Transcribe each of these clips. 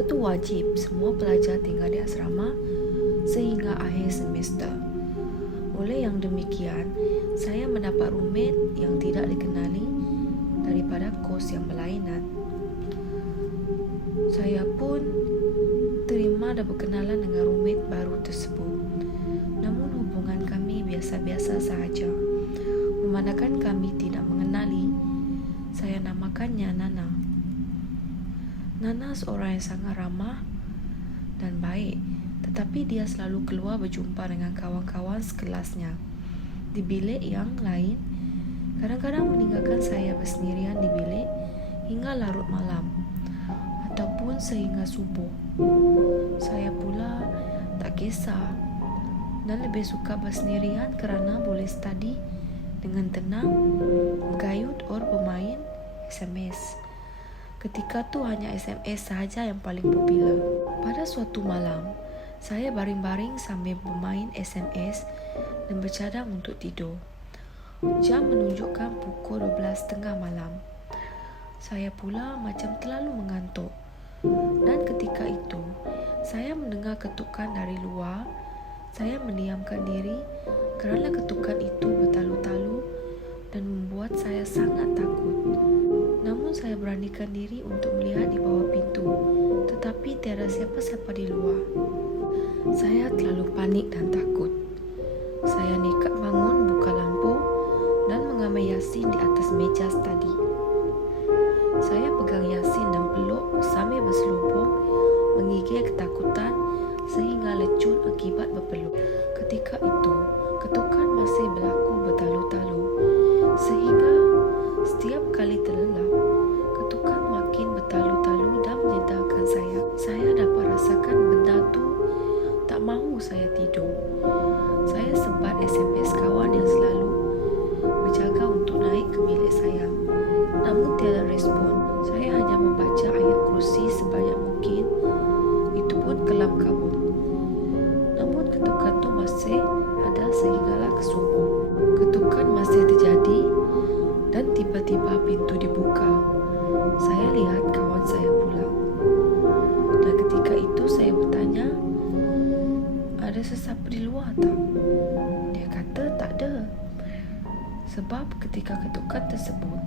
Kita tuh wajib semua pelajar tinggal di asrama sehingga akhir semester. Oleh yang demikian, saya mendapat roommate yang tidak dikenali daripada kos yang berlainan. Saya pun terima dan berkenalan dengan roommate baru tersebut. Namun hubungan kami biasa-biasa sahaja. Memandangkan kami tidak mengenali, saya namakannya Nana. Nana seorang yang sangat ramah dan baik, tetapi dia selalu keluar berjumpa dengan kawan-kawan sekelasnya di bilik yang lain. Kadang-kadang meninggalkan saya bersendirian di bilik hingga larut malam ataupun sehingga subuh. Saya pula tak kisah dan lebih suka bersendirian kerana boleh study dengan tenang, bergayut or bermain SMS. Ketika tu hanya SMS sahaja yang paling popular. Pada suatu malam, saya baring-baring sambil bermain SMS dan bercadang untuk tidur. Jam menunjukkan pukul 12.30 malam. Saya pula macam terlalu mengantuk. Dan ketika itu, saya mendengar ketukan dari luar. Saya mendiamkan diri kerana ketukan itu bertalu-talu dan membuat saya sangat takut. Namun saya beranikan diri untuk melihat di bawah pintu, tetapi tiada siapa-siapa di luar. Saya terlalu panik dan takut. Saya nekat bangun, buka lampu dan mengambil Yasin di atas meja study. Saya pegang Yasin dan peluk sambil berselubung, menggigil ketakutan sehingga lecun akibat berpeluk. Ketika itu, ketukan masih berlaku bertalu-talu sehingga setiap kali terlelap, ketukan makin bertalu-talu dan menyedarkan saya. Saya dapat rasakan benda tu tak mahu saya tidur. Saya sempat SMS kawan yang selalu berjaga untuk naik ke bilik saya. Namun tiada respon. Saya hanya membaca ayat kursi sebanyak mungkin. Itu pun kelam kabut. Namun ketukan tu masih ada sehinggalah ke subuh. Ketukan masih terjadi dan tiba-tiba pintu dibuka. Saya lihat kawan saya pulang. Dan ketika itu saya bertanya, ada sesiapa di luar tak? Dia kata tak ada. Sebab ketika ketukan tersebut,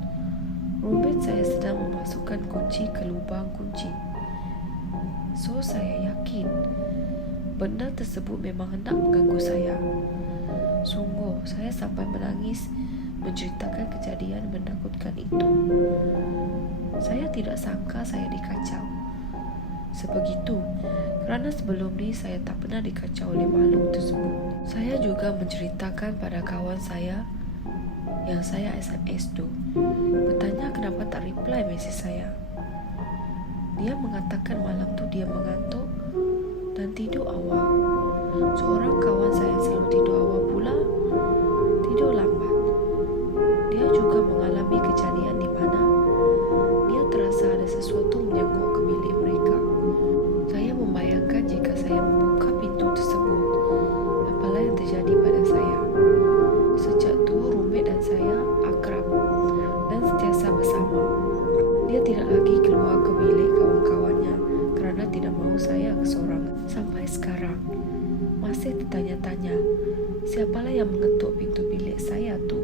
roommate saya sedang memasukkan kunci ke lubang kunci. So saya yakin benda tersebut memang hendak mengganggu saya. Sungguh saya sampai menangis menceritakan kejadian menakutkan itu. Saya tidak sangka saya dikacau sebegitu, kerana sebelum ni saya tak pernah dikacau oleh makhluk tersebut. Saya juga menceritakan pada kawan saya yang saya SMS tu, bertanya kenapa tak reply mesej saya. Dia mengatakan malam tu dia mengantuk dan tidur awal. Seorang kawan saya yang selalu tidur awal pula tidur lambat. Dia juga mengalami kejadian di mana dia terasa ada sesuatu menyengok ke bilik mereka. Saya membayangkan jika saya membuka pintu tersebut, apalah yang terjadi pada saya. Sejak tu roommate dan saya akrab dan sentiasa bersama. Dia tidak lagi keluar ke bilik kawan-kawannya kerana tidak mahu saya kesorangan. Sampai sekarang masih tertanya-tanya siapalah yang mengetuk pintu bilik saya tu.